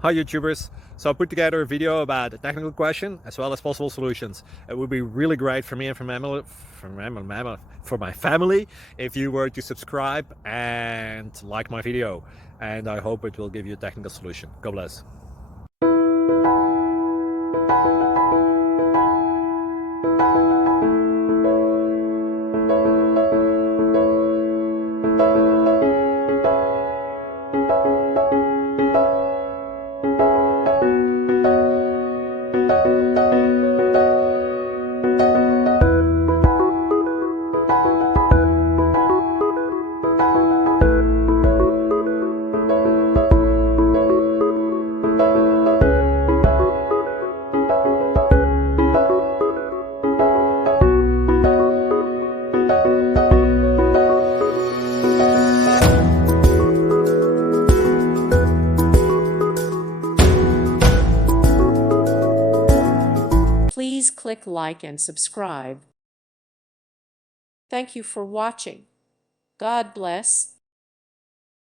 Hi YouTubers! So I put together a video about a technical question as well as possible solutions. It would be really great for me and for my family if you were to subscribe and like my video, and I hope it will give you a technical solution. God bless. Please click like and subscribe. Thank you for watching. God bless.